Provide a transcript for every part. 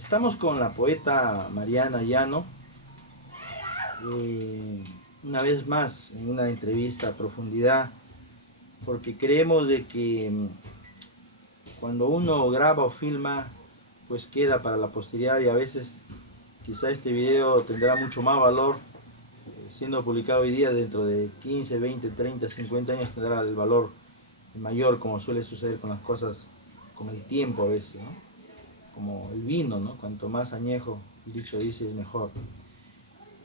Estamos con la poeta Mariana Llano, una vez más en una entrevista a profundidad, porque creemos de que cuando uno graba o filma, pues queda para la posteridad y a veces quizá este video tendrá mucho más valor siendo publicado hoy día, dentro de 15, 20, 30, 50 años tendrá el valor mayor, como suele suceder con las cosas con el tiempo a veces, ¿no? Como el vino, ¿no? Cuanto más añejo, el dicho dice, es mejor.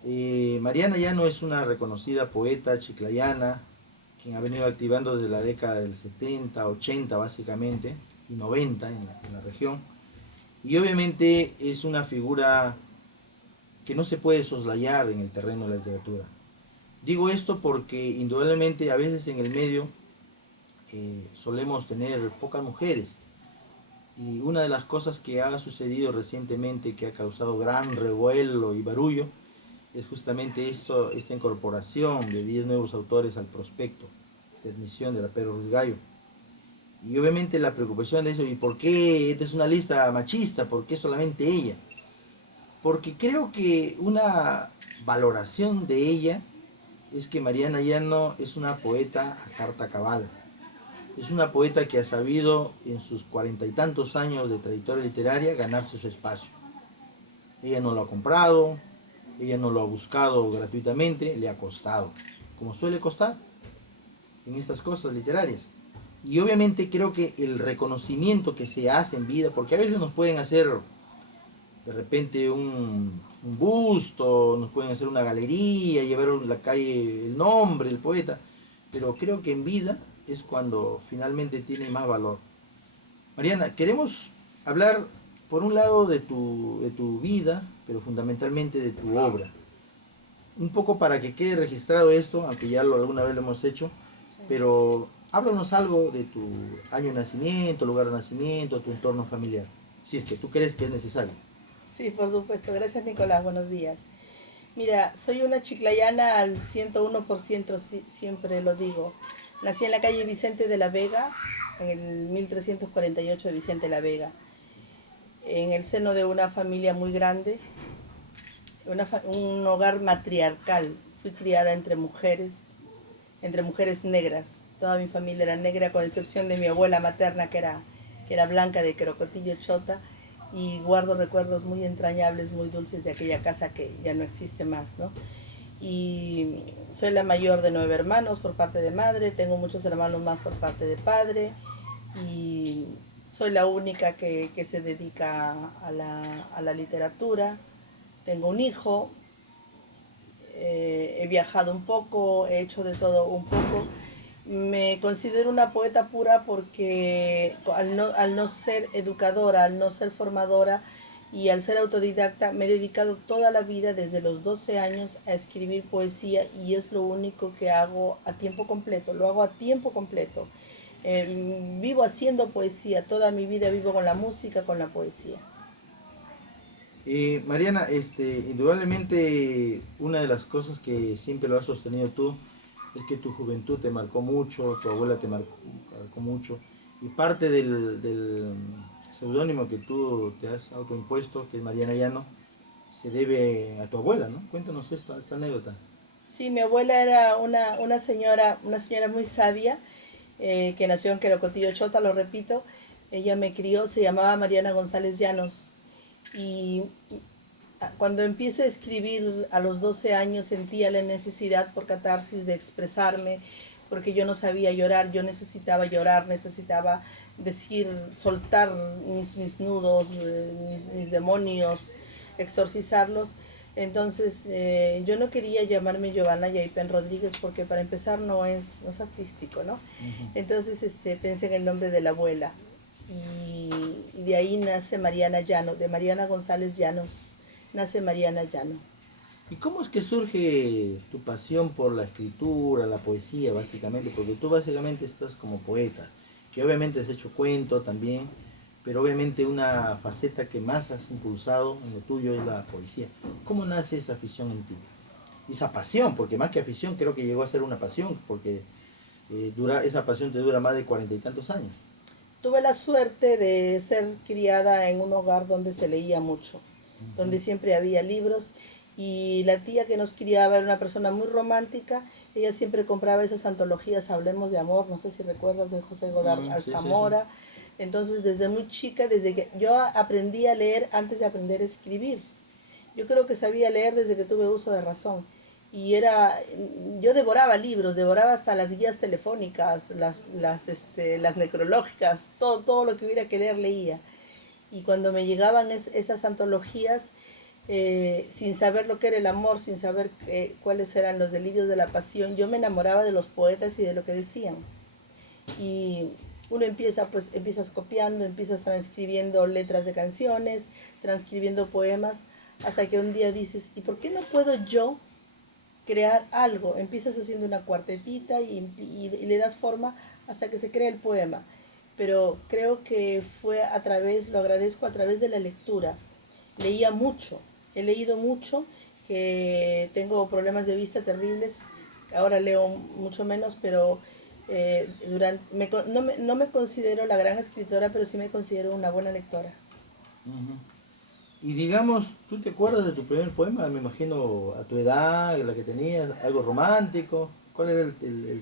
Mariana Llano es una reconocida poeta chiclayana, quien ha venido activando desde la década del 70, 80 básicamente, y 90 en la región. Y obviamente es una figura que no se puede soslayar en el terreno de la literatura. Digo esto porque indudablemente a veces en el medio solemos tener pocas mujeres. Y una de las cosas que ha sucedido recientemente, que ha causado gran revuelo y barullo, es justamente esta incorporación de 10 nuevos autores al prospecto de admisión de la Pedro Ruiz Gallo. Y obviamente la preocupación de eso, ¿y por qué esta es una lista machista? ¿Por qué solamente ella? Porque creo que una valoración de ella es que Mariana Llano es una poeta a carta cabal. Es una poeta que ha sabido en sus 40 y tantos años de trayectoria literaria ganarse su espacio. Ella no lo ha comprado, ella no lo ha buscado gratuitamente, le ha costado, como suele costar en estas cosas literarias. Y obviamente creo que el reconocimiento que se hace en vida, porque a veces nos pueden hacer de repente un busto, nos pueden hacer una galería, llevar a la calle el nombre del poeta, pero creo que en vida es cuando finalmente tiene más valor. Mariana, queremos hablar por un lado de tu vida, pero fundamentalmente de tu obra. Un poco para que quede registrado esto, aunque ya alguna vez lo hemos hecho, Sí. pero háblanos algo de tu año de nacimiento, lugar de nacimiento, tu entorno familiar, si es que tú crees que es necesario. Sí, por supuesto. Gracias, Nicolás. Buenos días. Mira, soy una chiclayana al 101%, siempre lo digo. Nací en la calle Vicente de la Vega, en el 1348 de Vicente de la Vega, en el seno de una familia muy grande, un hogar matriarcal. Fui criada entre mujeres negras. Toda mi familia era negra, con excepción de mi abuela materna, que era blanca, de Querocotillo Chota, y guardo recuerdos muy entrañables, muy dulces de aquella casa que ya no existe más, ¿no? Y soy la mayor de 9 hermanos por parte de madre, tengo muchos hermanos más por parte de padre, y soy la única que se dedica a la literatura. Tengo un hijo, he viajado un poco, he hecho de todo un poco. Me considero una poeta pura porque al no ser educadora, al no ser formadora y al ser autodidacta, me he dedicado toda la vida, desde los 12 años, a escribir poesía, y es lo único que hago a tiempo completo, lo hago a tiempo completo. Vivo haciendo poesía, toda mi vida vivo con la música, con la poesía. Mariana, indudablemente una de las cosas que siempre lo has sostenido tú es que tu juventud te marcó mucho, tu abuela te marcó mucho, y parte del seudónimo que tú te has autoimpuesto, que es Mariana Llano, se debe a tu abuela, ¿no? Cuéntanos esta anécdota. Sí, mi abuela era una señora muy sabia, que nació en Querocotillo Chota, lo repito. Ella me crió, se llamaba Mariana González Llanos. Y cuando empiezo a escribir a los 12 años, sentía la necesidad por catarsis de expresarme, porque yo no sabía llorar, yo necesitaba llorar, necesitaba decir, soltar mis nudos, mis demonios, exorcizarlos. Entonces, yo no quería llamarme Giovanna Yaipen Rodríguez, porque para empezar no es artístico, ¿no? Uh-huh. Entonces, pensé en el nombre de la abuela, y de ahí nace Mariana Llano, de Mariana González Llanos, nace Mariana Llano. ¿Y cómo es que surge tu pasión por la escritura, la poesía, básicamente? Porque tú básicamente estás como poeta, que obviamente has hecho cuento también, pero obviamente una faceta que más has impulsado en lo tuyo es la poesía. ¿Cómo nace esa afición en ti? Esa pasión, porque más que afición creo que llegó a ser una pasión, porque esa pasión te dura más de 40 y tantos años. tuve la suerte de ser criada en un hogar donde se leía mucho, donde siempre había libros, y la tía que nos criaba era una persona muy romántica. Ella siempre compraba esas antologías, Hablemos de Amor, no sé si recuerdas, de José Godard Alzamora. Entonces, desde muy chica, desde que yo aprendí a leer antes de aprender a escribir. Yo creo que sabía leer desde que tuve uso de razón. Y yo devoraba libros, devoraba hasta las guías telefónicas, las necrológicas, todo lo que hubiera que leer leía. Y cuando me llegaban esas antologías, sin saber lo que era el amor, sin saber cuáles eran los delirios de la pasión, yo me enamoraba de los poetas y de lo que decían. Y uno empiezas copiando, empiezas transcribiendo letras de canciones, transcribiendo poemas, hasta que un día dices, ¿y por qué no puedo yo crear algo? Empiezas haciendo una cuartetita y le das forma hasta que se crea el poema. Pero creo que lo agradezco a través de la lectura. Leía mucho, he leído mucho, que tengo problemas de vista terribles, ahora leo mucho menos, pero no me considero la gran escritora, pero sí me considero una buena lectora. Uh-huh. Y digamos, ¿tú te acuerdas de tu primer poema? Me imagino a tu edad, la que tenías, algo romántico. ¿Cuál era el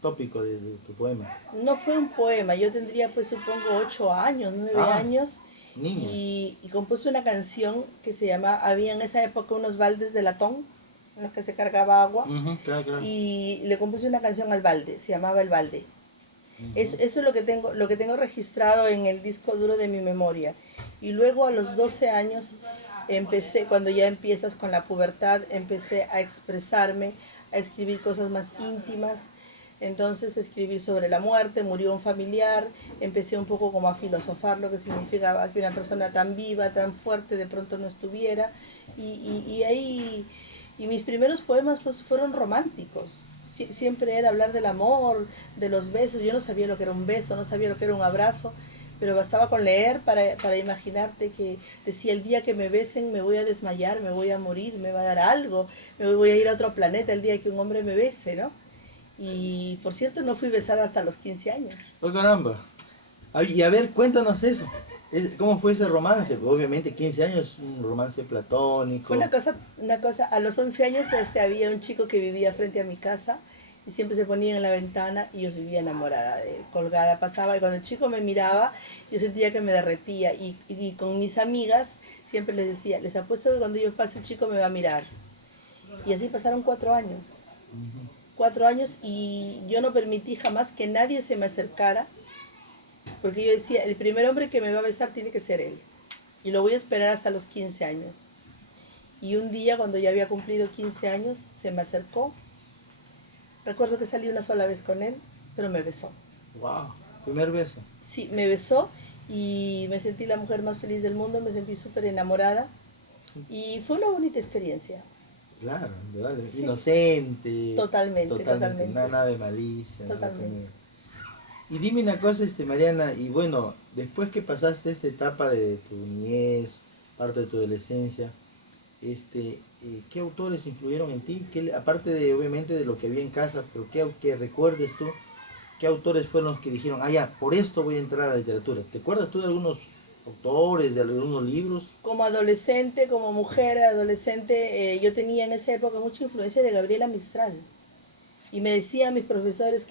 tópico de tu poema? No fue un poema, yo tendría pues supongo 8 años, 9 años, niña. y compuse una canción que se llama, había en esa época unos baldes de latón en los que se cargaba agua, Claro. y le compuse una canción al balde, se llamaba El Balde. Eso es lo que tengo registrado en el disco duro de mi memoria. Y luego a los 12 años empecé, cuando ya empiezas con la pubertad, empecé a expresarme, a escribir cosas más íntimas. Entonces escribí sobre la muerte, murió un familiar, empecé un poco como a filosofar lo que significaba que una persona tan viva, tan fuerte, de pronto no estuviera. Y mis primeros poemas pues fueron románticos. Siempre era hablar del amor, de los besos. Yo no sabía lo que era un beso, no sabía lo que era un abrazo, pero bastaba con leer para imaginarte que decía, el día que me besen me voy a desmayar, me voy a morir, me va a dar algo, me voy a ir a otro planeta el día que un hombre me bese, ¿no? Y por cierto, no fui besada hasta los 15 años. ¡Oh, caramba! Y a ver, cuéntanos eso. ¿Cómo fue ese romance? Pues obviamente 15 años, un romance platónico. Fue una cosa, a los 11 años había un chico que vivía frente a mi casa y siempre se ponía en la ventana y yo vivía enamorada de él, colgada, pasaba, y cuando el chico me miraba yo sentía que me derretía, y con mis amigas siempre les decía, les apuesto que cuando yo pase el chico me va a mirar. Y así pasaron 4 años. 4 años, y yo no permití jamás que nadie se me acercara, porque yo decía, el primer hombre que me va a besar tiene que ser él, y lo voy a esperar hasta los 15 años. Y un día, cuando ya había cumplido 15 años, se me acercó. Recuerdo que salí una sola vez con él, pero me besó. ¡Wow! ¿Primer beso? Sí, me besó y me sentí la mujer más feliz del mundo, me sentí súper enamorada y fue una bonita experiencia. Claro, ¿verdad? Sí. Inocente. Totalmente. Nada de malicia. Totalmente. Nada. Y dime una cosa, Mariana, y bueno, después que pasaste esta etapa de tu niñez, parte de tu adolescencia, ¿qué autores influyeron en ti? Aparte de, obviamente, de lo que había en casa, pero que recuerdes tú, ¿qué autores fueron los que dijeron, ya, por esto voy a entrar a la literatura? ¿Te acuerdas tú de algunos autores, de algunos libros? Como adolescente, como mujer adolescente, yo tenía en esa época mucha influencia de Gabriela Mistral. Y me decían mis profesores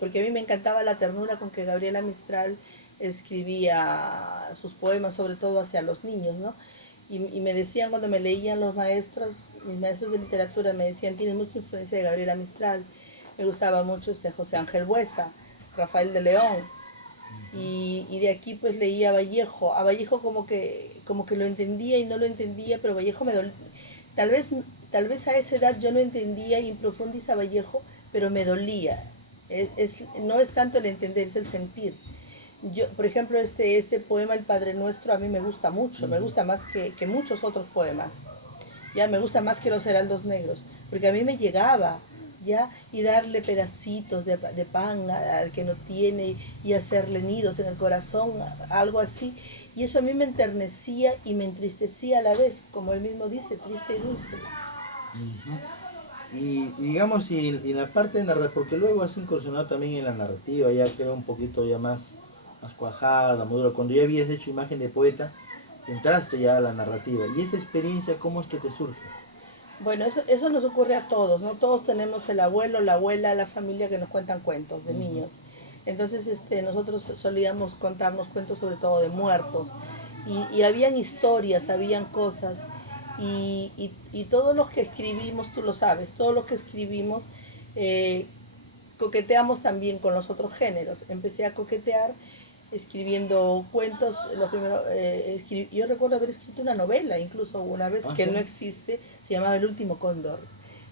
porque a mí me encantaba la ternura con que Gabriela Mistral escribía sus poemas, sobre todo hacia los niños, ¿no? Y me decían cuando me leían mis maestros de literatura, me decían, tienes mucha influencia de Gabriela Mistral. Me gustaba mucho José Ángel Buesa, Rafael de León. Y de aquí pues leía a Vallejo como que lo entendía y no lo entendía, pero Vallejo me dolía. Tal vez a esa edad yo no entendía y profundiza Vallejo, pero me dolía. No es tanto el entender, es el sentir. Yo, por ejemplo, este poema El Padre Nuestro a mí me gusta mucho, me gusta más que muchos otros poemas. Ya me gusta más que Los Heraldos Negros, porque a mí me llegaba, ya, y darle pedacitos de pan al que no tiene y hacerle nidos en el corazón, algo así. Y eso a mí me enternecía y me entristecía a la vez, como él mismo dice, triste y dulce. Y digamos, y la parte de narrar, porque luego has incursionado también en la narrativa, ya creo un poquito ya más más cuajada, madura, cuando ya habías hecho imagen de poeta, entraste ya a la narrativa. ¿Y esa experiencia cómo es que te surge? Bueno, eso nos ocurre a todos, ¿no? Todos tenemos el abuelo, la abuela, la familia que nos cuentan cuentos de niños. Entonces, nosotros solíamos contarnos cuentos sobre todo de muertos. Y habían historias, habían cosas. Y todos los que escribimos, tú lo sabes, todos los que escribimos, eh, coqueteamos también con los otros géneros. Empecé a coquetear escribiendo cuentos. Lo primero, yo recuerdo haber escrito una novela, incluso una vez que no existe, se llamaba El último cóndor.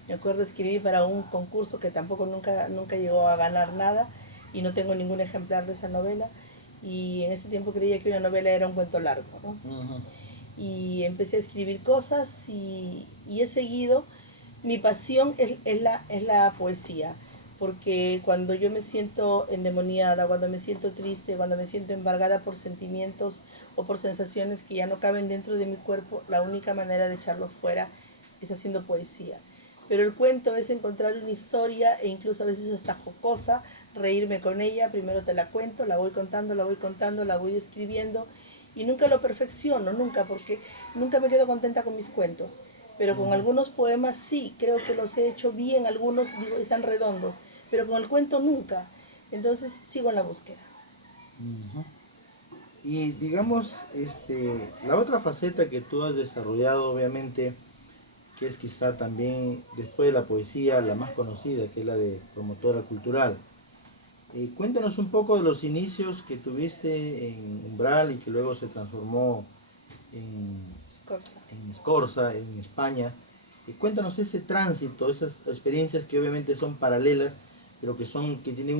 Me acuerdo escribí para un concurso que tampoco nunca llegó a ganar nada y no tengo ningún ejemplar de esa novela. Y en ese tiempo creía que una novela era un cuento largo, ¿no? Y empecé a escribir cosas y he seguido. Mi pasión es la poesía, porque cuando yo me siento endemoniada, cuando me siento triste, cuando me siento embargada por sentimientos o por sensaciones que ya no caben dentro de mi cuerpo, la única manera de echarlo fuera es haciendo poesía. Pero el cuento es encontrar una historia e incluso a veces hasta jocosa, reírme con ella, primero te la cuento, la voy contando, la voy escribiendo y nunca lo perfecciono, nunca, porque nunca me quedo contenta con mis cuentos. Pero con algunos poemas sí, creo que los he hecho bien, algunos digo, están redondos, pero con el cuento nunca. Entonces sigo en la búsqueda. Y digamos, la otra faceta que tú has desarrollado, obviamente, que es quizá también después de la poesía la más conocida, que es la de promotora cultural. Cuéntanos un poco de los inicios que tuviste en Umbral y que luego se transformó en Escorza, en España. Cuéntanos ese tránsito, esas experiencias que obviamente son paralelas, pero que tienen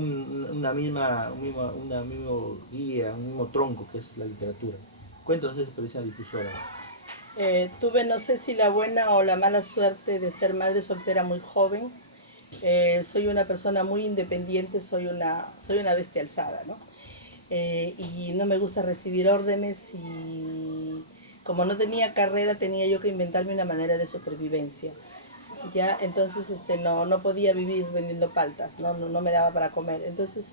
una misma guía, un mismo tronco, que es la literatura. Cuéntanos esa experiencia difusora. Tuve, no sé si la buena o la mala suerte de ser madre soltera muy joven. Soy una persona muy independiente, soy una bestia alzada, ¿no? Y no me gusta recibir órdenes y como no tenía carrera tenía yo que inventarme una manera de supervivencia. Ya, entonces no podía vivir vendiendo paltas, no me daba para comer. Entonces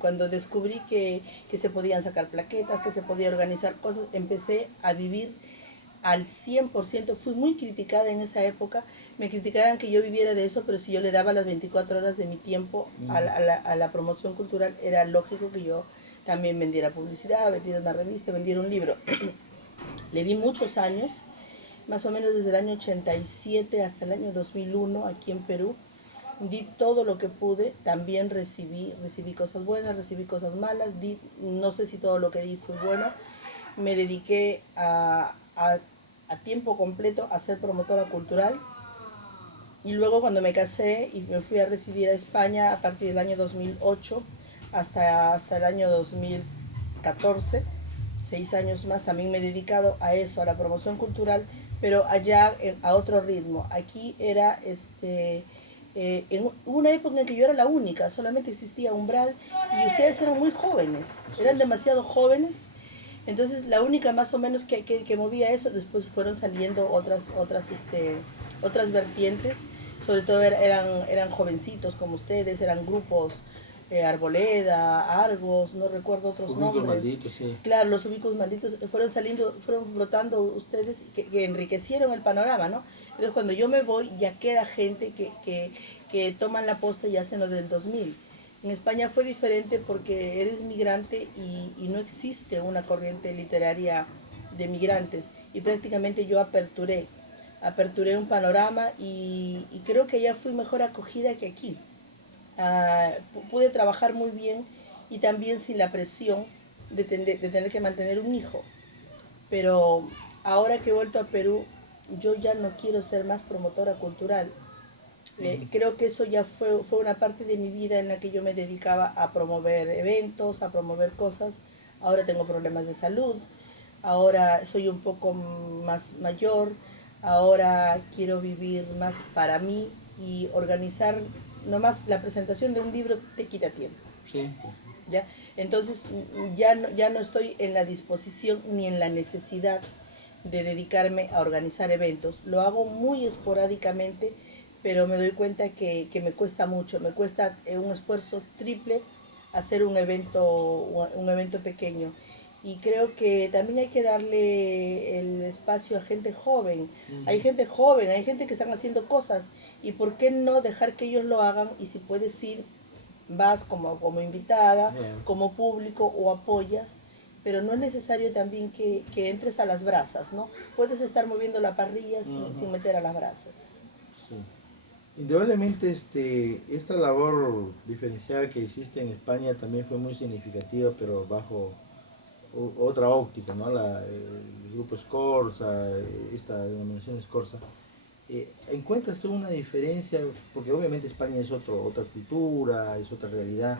cuando descubrí que se podían sacar plaquetas, que se podía organizar cosas, empecé a vivir al 100%. Fui muy criticada en esa época, me criticaban que yo viviera de eso, pero si yo le daba las 24 horas de mi tiempo a la promoción cultural, era lógico que yo también vendiera publicidad, vendiera una revista, vendiera un libro. Le di muchos años, más o menos desde el año 87 hasta el año 2001 aquí en Perú. Di todo lo que pude, también recibí cosas buenas, recibí cosas malas, no sé si todo lo que di fue bueno. Me dediqué a tiempo completo a ser promotora cultural y luego cuando me casé y me fui a residir a España a partir del año 2008 hasta el año 2014, 6 años más, también me he dedicado a eso, a la promoción cultural, pero allá a otro ritmo. Aquí era en una época en que yo era la única, solamente existía Umbral y ustedes eran muy jóvenes, eran demasiado jóvenes. Entonces la única más o menos que movía eso, después fueron saliendo otras vertientes, sobre todo eran jovencincitos como ustedes, eran grupos, Arboleda, Argos, no recuerdo otros Ubicos nombres. malditos, sí. Claro, los ubicos malditos fueron saliendo, fueron brotando ustedes que enriquecieron el panorama, ¿no? Entonces cuando yo me voy ya queda gente que toman la posta y hacen lo del 2000. En España fue diferente porque eres migrante y no existe una corriente literaria de migrantes y prácticamente yo aperturé un panorama y creo que allá fui mejor acogida que aquí. Pude trabajar muy bien y también sin la presión de tener que mantener un hijo. Pero ahora que he vuelto a Perú, yo ya no quiero ser más promotora cultural. Creo que eso ya fue una parte de mi vida en la que yo me dedicaba a promover eventos, a promover cosas. Ahora tengo problemas de salud, ahora soy un poco más mayor, ahora quiero vivir más para mí y organizar, nomás la presentación de un libro te quita tiempo. Sí. ¿Ya? Entonces ya no estoy en la disposición ni en la necesidad de dedicarme a organizar eventos. Lo hago muy esporádicamente, pero me doy cuenta que me cuesta mucho, me cuesta un esfuerzo triple hacer un evento pequeño. Y creo que también hay que darle el espacio a gente joven. Hay gente joven, hay gente que están haciendo cosas. ¿Y por qué no dejar que ellos lo hagan? Y si puedes ir, vas como invitada, como público o apoyas. Pero no es necesario también que entres a las brasas, ¿no? Puedes estar moviendo la parrilla sin meter a las brasas. Sí. Indudablemente esta labor diferenciada que hiciste en España también fue muy significativa, pero bajo otra óptica, ¿no? El grupo Scorza, esta denominación Scorza. ¿Encuentras tú una diferencia? Porque obviamente España es otra cultura, es otra realidad.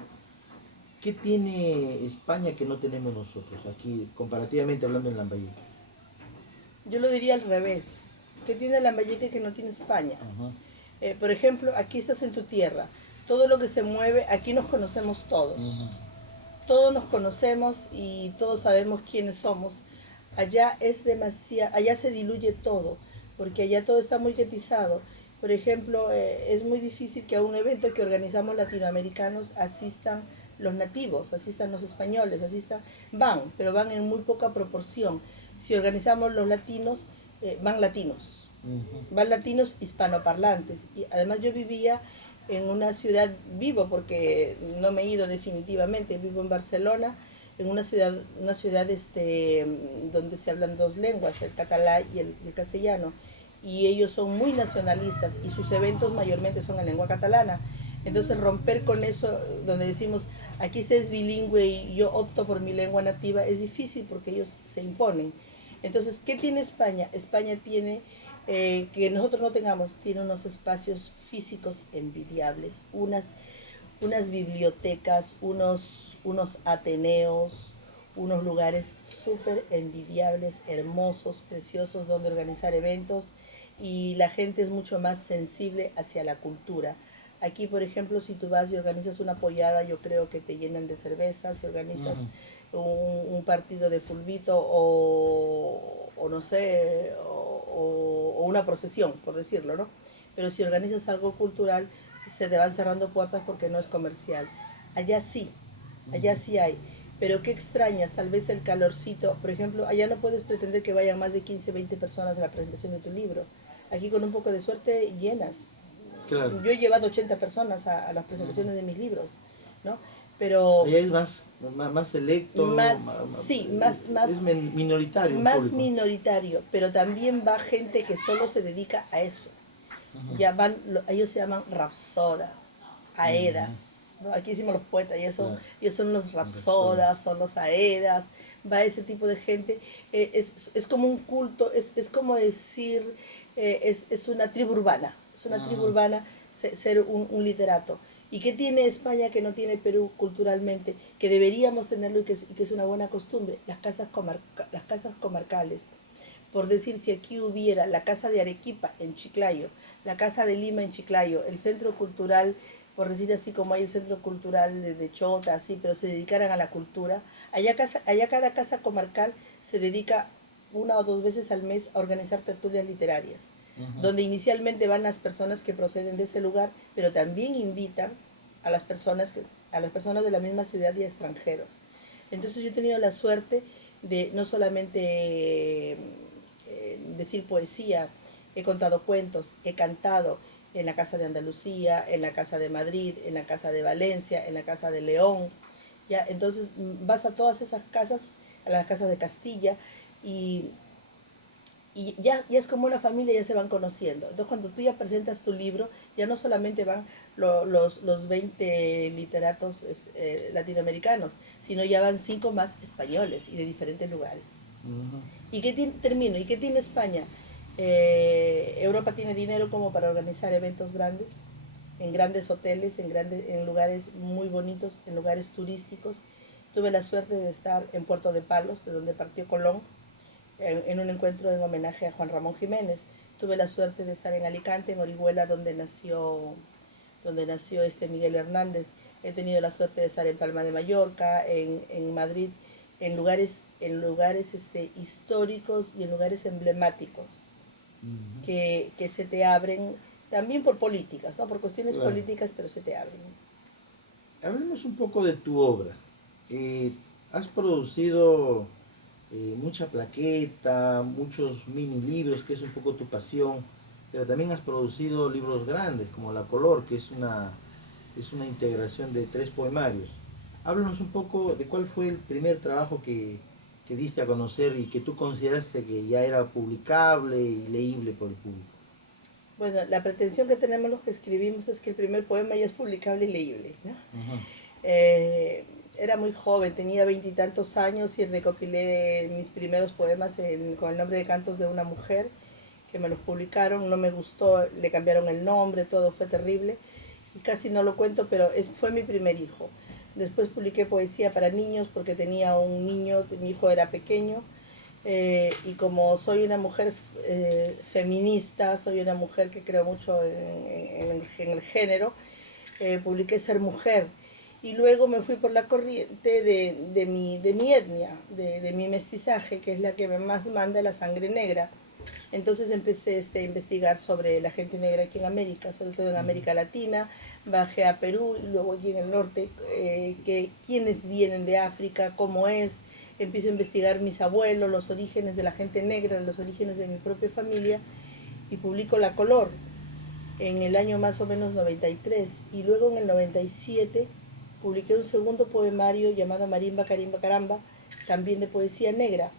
¿Qué tiene España que no tenemos nosotros aquí, comparativamente hablando en Lambayeque? Yo lo diría al revés. ¿Qué tiene Lambayeque que no tiene España? Por ejemplo, aquí estás en tu tierra. Todo lo que se mueve, aquí nos conocemos todos. Todos nos conocemos y todos sabemos quiénes somos. Allá es demasiado, allá se diluye todo, porque allá todo está muy guetizado. Por ejemplo, es muy difícil que a un evento que organizamos latinoamericanos asistan los nativos, asistan los españoles, pero van en muy poca proporción. Si organizamos los latinos, van latinos, van latinos hispanoparlantes. Y además yo vivía en una ciudad, vivo porque no me he ido definitivamente, vivo en Barcelona, en una ciudad donde se hablan dos lenguas, el catalán y el castellano, y ellos son muy nacionalistas y sus eventos mayormente son en lengua catalana. Entonces romper con eso, donde decimos, aquí se es bilingüe y yo opto por mi lengua nativa, es difícil porque ellos se imponen. Entonces, ¿qué tiene España? España tiene, que nosotros no tengamos, tiene unos espacios físicos envidiables, unas bibliotecas, unos ateneos, unos lugares súper envidiables, hermosos, preciosos, donde organizar eventos, y la gente es mucho más sensible hacia la cultura. Aquí, por ejemplo, si tú vas y organizas una pollada, yo creo que te llenan de cerveza. Si organizas un partido de fulbito o no sé, o una procesión, por decirlo, ¿no? Pero si organizas algo cultural, se te van cerrando puertas porque no es comercial. Allá sí hay. Pero qué extrañas, tal vez el calorcito. Por ejemplo, allá no puedes pretender que vayan más de 15, 20 personas a la presentación de tu libro. Aquí con un poco de suerte llenas. Claro. Yo he llevado 80 personas a las presentaciones de mis libros, ¿no? Pero allá es más selecto, más minoritario. Más minoritario, pero también va gente que solo se dedica a eso. Ya van, ellos se llaman rapsodas, aedas. ¿No? Aquí decimos los poetas, ellos son los rapsodas, son los aedas, va ese tipo de gente. Es como un culto, es como decir, es una tribu urbana, tribu urbana ser un literato. ¿Y qué tiene España que no tiene Perú culturalmente? Que deberíamos tenerlo y que es una buena costumbre, las casas comarcales. Por decir, si aquí hubiera la Casa de Arequipa en Chiclayo, la Casa de Lima en Chiclayo, el centro cultural, por decir así como hay el centro cultural de Chota, así, pero se dedicaran a la cultura, allá cada casa comarcal se dedica 1 o 2 veces al mes a organizar tertulias literarias, donde inicialmente van las personas que proceden de ese lugar, pero también invitan a las personas de la misma ciudad y a extranjeros. Entonces yo he tenido la suerte de no solamente decir poesía, he contado cuentos, he cantado en la Casa de Andalucía, en la Casa de Madrid, en la Casa de Valencia, en la Casa de León. ¿Ya? Entonces vas a todas esas casas, a las casas de Castilla, y ya es como una familia, ya se van conociendo. Entonces cuando tú ya presentas tu libro, ya no solamente van los 20 literatos latinoamericanos, sino ya van 5 más españoles y de diferentes lugares. ¿Y qué termino? ¿Y qué tiene España? Europa tiene dinero como para organizar eventos grandes, en grandes hoteles, en lugares muy bonitos, en lugares turísticos. Tuve la suerte de estar en Puerto de Palos, de donde partió Colón, en un encuentro en homenaje a Juan Ramón Jiménez. Tuve la suerte de estar en Alicante, en Orihuela, donde nació Miguel Hernández. He tenido la suerte de estar en Palma de Mallorca, en Madrid, en lugares históricos y en lugares emblemáticos que se te abren también por políticas, ¿no? Por cuestiones políticas, pero se te abren. Hablemos un poco de tu obra. Has producido mucha plaqueta, muchos mini libros, que es un poco tu pasión, pero también has producido libros grandes, como La Color, que es una integración de 3 poemarios. Háblanos un poco de cuál fue el primer trabajo que diste a conocer y que tú consideraste que ya era publicable y leíble por el público. Bueno, la pretensión que tenemos los que escribimos es que el primer poema ya es publicable y leíble, ¿no? Ajá. Era muy joven, tenía 20 y tantos años y recopilé mis primeros poemas con el nombre de Cantos de una Mujer, que me los publicaron, no me gustó, le cambiaron el nombre, todo fue terrible y casi no lo cuento, pero fue mi primer hijo. Después publiqué poesía para niños porque tenía un niño, mi hijo era pequeño, y como soy una mujer feminista, soy una mujer que creo mucho en el género, publiqué Ser Mujer. Y luego me fui por la corriente de mi etnia, de mi mestizaje, que es la que más manda la sangre negra. Entonces empecé a investigar sobre la gente negra aquí en América, sobre todo en América Latina. Bajé a Perú y luego allí en el norte, quiénes vienen de África, cómo es. Empiezo a investigar mis abuelos, los orígenes de la gente negra, los orígenes de mi propia familia, y publico La Color en el año más o menos 93. Y luego en el 97 publiqué un segundo poemario llamado Marimba, Carimba, Caramba, también de poesía negra.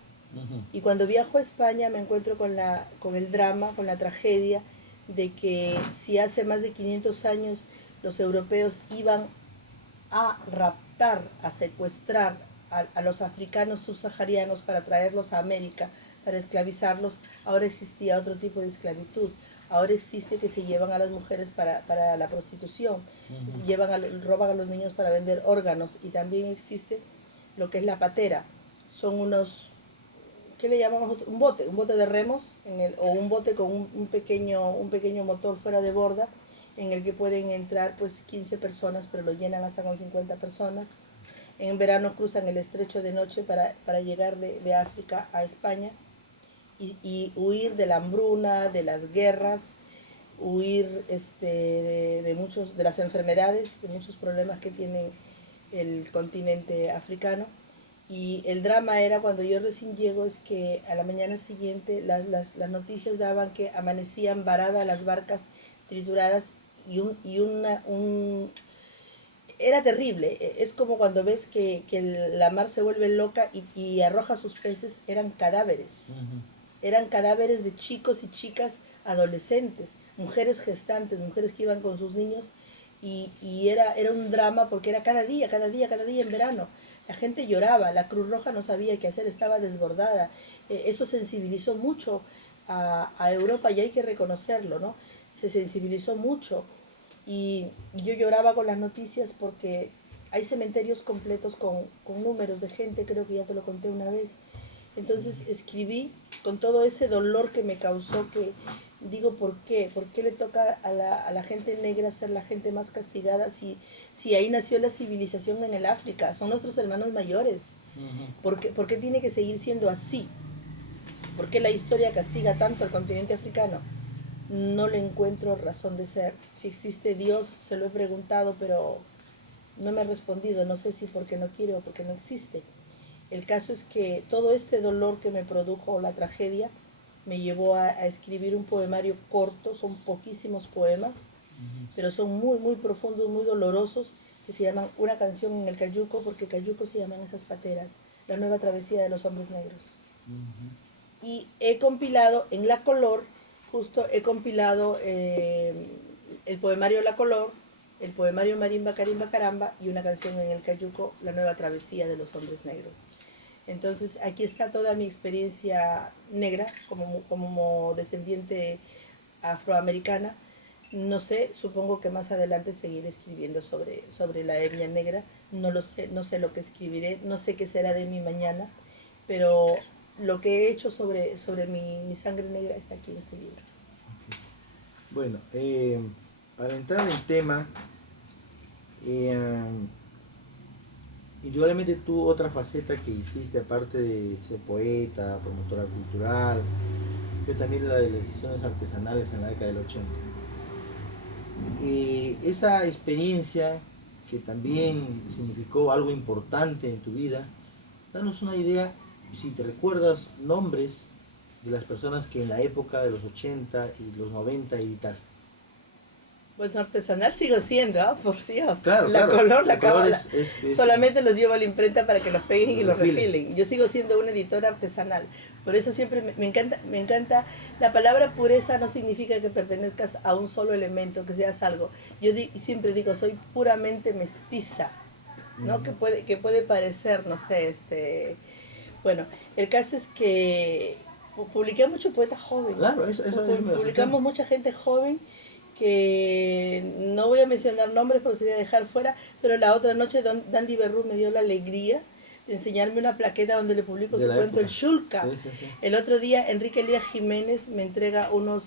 Y cuando viajo a España me encuentro con el drama, con la tragedia de que si hace más de 500 años los europeos iban a raptar, a secuestrar a los africanos subsaharianos para traerlos a América, para esclavizarlos, ahora existía otro tipo de esclavitud. Ahora existe que se llevan a las mujeres para la prostitución, roban a los niños para vender órganos, y también existe lo que es la patera. Son unos, ¿qué le llamamos? Un bote de remos, o un bote con un pequeño motor fuera de borda, en el que pueden entrar pues 15 personas, pero lo llenan hasta con 50 personas. En verano cruzan el estrecho de noche para llegar de África a España y huir de la hambruna, de las guerras, huir de las enfermedades, de muchos problemas que tiene el continente africano. Y el drama era cuando yo recién llego, es que a la mañana siguiente las noticias daban que amanecían varadas las barcas trituradas era terrible. Es como cuando ves que la mar se vuelve loca y arroja sus peces. Eran cadáveres. Eran cadáveres de chicos y chicas adolescentes, mujeres gestantes, mujeres que iban con sus niños, y era un drama porque era cada día en verano. La gente lloraba, la Cruz Roja no sabía qué hacer, estaba desbordada. Eso sensibilizó mucho a Europa, y hay que reconocerlo, ¿no? Se sensibilizó mucho. Y yo lloraba con las noticias porque hay cementerios completos con números de gente, creo que ya te lo conté una vez. Entonces escribí con todo ese dolor que me causó, que digo, ¿por qué? ¿Por qué le toca a la gente negra ser la gente más castigada si ahí nació la civilización en el África? Son nuestros hermanos mayores. ¿Por qué tiene que seguir siendo así? ¿Por qué la historia castiga tanto al continente africano? No le encuentro razón de ser. Si existe Dios, se lo he preguntado, pero no me ha respondido. No sé si porque no quiere o porque no existe. El caso es que todo este dolor que me produjo la tragedia me llevó a escribir un poemario corto. Son poquísimos poemas, pero son muy, muy profundos, muy dolorosos, que se llaman Una canción en el Cayuco, porque Cayuco se llaman esas pateras, la nueva travesía de los hombres negros. Y he compilado en La Color, justo he compilado el poemario La Color, el poemario Marimba, Carimba, Caramba, y una canción en el Cayuco, la nueva travesía de los hombres negros. Entonces aquí está toda mi experiencia negra como descendiente afroamericana. No sé, supongo que más adelante seguiré escribiendo sobre la etnia negra. No lo sé, no sé lo que escribiré, no sé qué será de mí mañana, pero lo que he hecho sobre mi sangre negra está aquí en este libro. Bueno, para entrar en tema, indudablemente tú, otra faceta que hiciste, aparte de ser poeta, promotora cultural, yo también la de las sesiones artesanales en la década del 80. Esa experiencia que también significó algo importante en tu vida. Danos una idea, si te recuerdas nombres de las personas que en la época de los 80 y los 90 editaste. Bueno, artesanal sigo siendo, ¿ah? Por Dios. Claro, La claro. color, la El color cábala. es Solamente los llevo a la imprenta para que los peguen y los refilen. refilen. Yo sigo siendo una editora artesanal. Por eso siempre me encanta. La palabra pureza no significa que pertenezcas a un solo elemento, que seas algo. Siempre digo, soy puramente mestiza, ¿no? Que puede parecer, no sé, bueno, el caso es que publiqué mucho poeta joven. Claro, eso publicamos mucha gente joven que no voy a mencionar nombres porque sería dejar fuera, pero la otra noche Dandy Berru me dio la alegría de enseñarme una plaqueta donde le publico su cuento El Shulka. Sí. El otro día Enrique Elías Jiménez me entrega un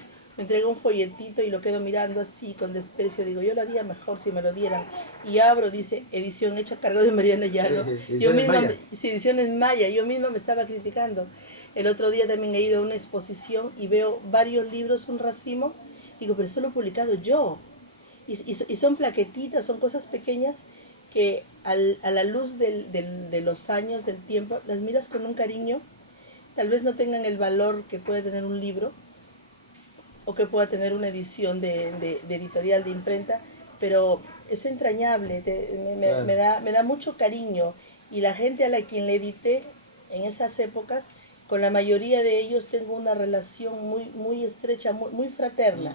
folletito y lo quedo mirando así con desprecio. Digo, yo lo haría mejor si me lo dieran. Y abro, dice, edición hecha a cargo de Mariana Llano. Yo misma, ediciones Maya, yo misma me estaba criticando. El otro día también he ido a una exposición y veo varios libros, un racimo. Digo, pero eso lo he publicado yo. Y son plaquetitas, son cosas pequeñas que a la luz de los años, del tiempo, las miras con un cariño. Tal vez no tengan el valor que puede tener un libro o que pueda tener una edición de editorial, de imprenta, pero es entrañable, me da mucho cariño. Y la gente a la quien le edité en esas épocas, con la mayoría de ellos tengo una relación muy estrecha, muy fraterna,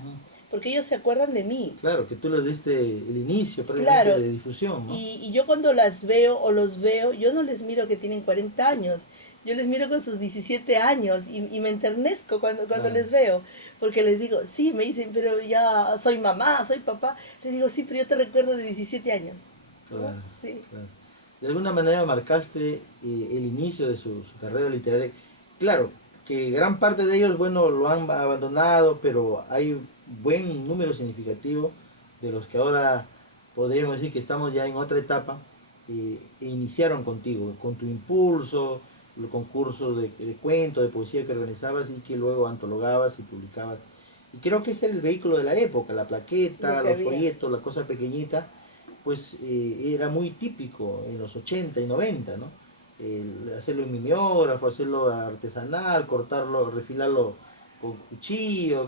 porque ellos se acuerdan de mí. Claro, que tú les diste el inicio claro, de difusión, ¿no? Y yo cuando las veo o los veo, yo no les miro que tienen 40 años, yo les miro con sus 17 años y me enternezco cuando les veo, porque les digo, sí, me dicen, pero ya soy mamá, soy papá. Les digo, sí, pero yo te recuerdo de 17 años. Claro, ¿no? Sí. Claro. De alguna manera marcaste el inicio de su carrera literaria. Claro, que gran parte de ellos, bueno, lo han abandonado, pero hay buen número significativo de los que ahora podríamos decir que estamos ya en otra etapa e iniciaron contigo, con tu impulso, los concursos de cuento, de poesía que organizabas y que luego antologabas y publicabas. Y creo que ese era el vehículo de la época, la plaqueta, los folletos, la cosa pequeñita, pues era muy típico en los 80 y 90, ¿no? Hacerlo en mimeógrafo, hacerlo artesanal, cortarlo, refilarlo con cuchillo,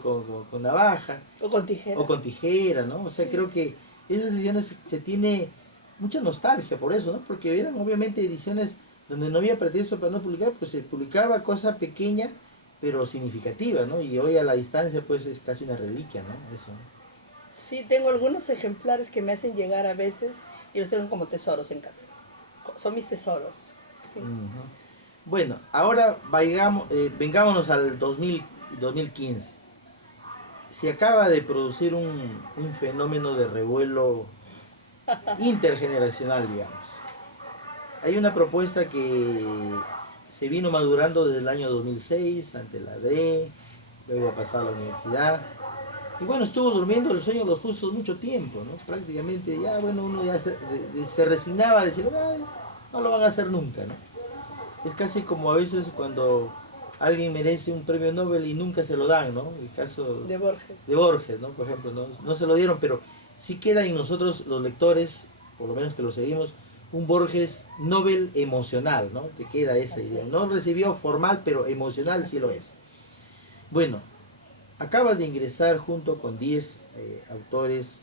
con navaja. O con tijera. O con tijera, ¿no? O sea, creo que esas ediciones se tiene mucha nostalgia por eso, ¿no? Porque eran obviamente ediciones donde no había pretexto para no publicar, pues se publicaba cosa pequeña, pero significativa, ¿no? Y hoy a la distancia, pues es casi una reliquia, ¿no? Eso, ¿no? Sí, tengo algunos ejemplares que me hacen llegar a veces y los tengo como tesoros en casa. Son mis tesoros. Sí. Bueno, ahora vengámonos al 2015. Se acaba de producir un fenómeno de revuelo intergeneracional, digamos. Hay una propuesta que se vino madurando desde el año 2006, ante la DRE, luego ha pasado a la universidad. Y bueno, estuvo durmiendo el sueño de los justos mucho tiempo, ¿no? Prácticamente ya, bueno, uno ya se resignaba a decir, ay, no lo van a hacer nunca, ¿no? Es casi como a veces cuando alguien merece un premio Nobel y nunca se lo dan, ¿no? El caso de Borges. De Borges, ¿no? Por ejemplo, no se lo dieron, pero sí queda en nosotros los lectores, por lo menos que lo seguimos, un Borges Nobel emocional, ¿no? Que queda esa idea. No recibió formal, pero emocional sí lo es. Bueno, acabas de ingresar junto con 10 autores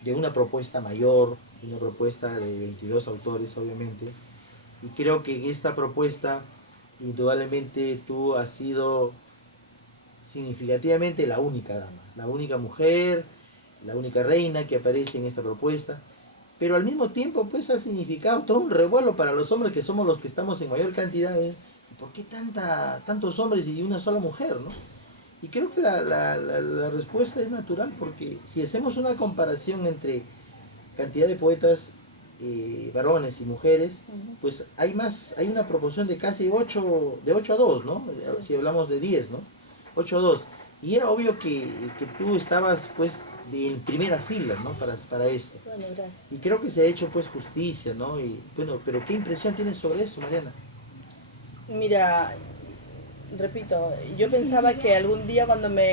de una propuesta mayor, una propuesta de 22 autores, obviamente. Y creo que en esta propuesta, indudablemente, tú has sido significativamente la única dama, la única mujer, la única reina que aparece en esta propuesta. Pero al mismo tiempo, pues, ha significado todo un revuelo para los hombres que somos los que estamos en mayor cantidad. ¿Por qué tantos hombres y una sola mujer, no? Y creo que la respuesta es natural, porque si hacemos una comparación entre cantidad de poetas varones y mujeres, pues hay una proporción de casi 8 a 2, ¿no? Sí. Si hablamos de 10, ¿no? 8 a 2. Y era obvio que tú estabas, pues, en primera fila, ¿no? Para esto. Bueno, gracias. Y creo que se ha hecho, pues, justicia, ¿no? Y bueno, pero ¿qué impresión tienes sobre esto, Mariana? Mira, repito, yo pensaba que algún día cuando me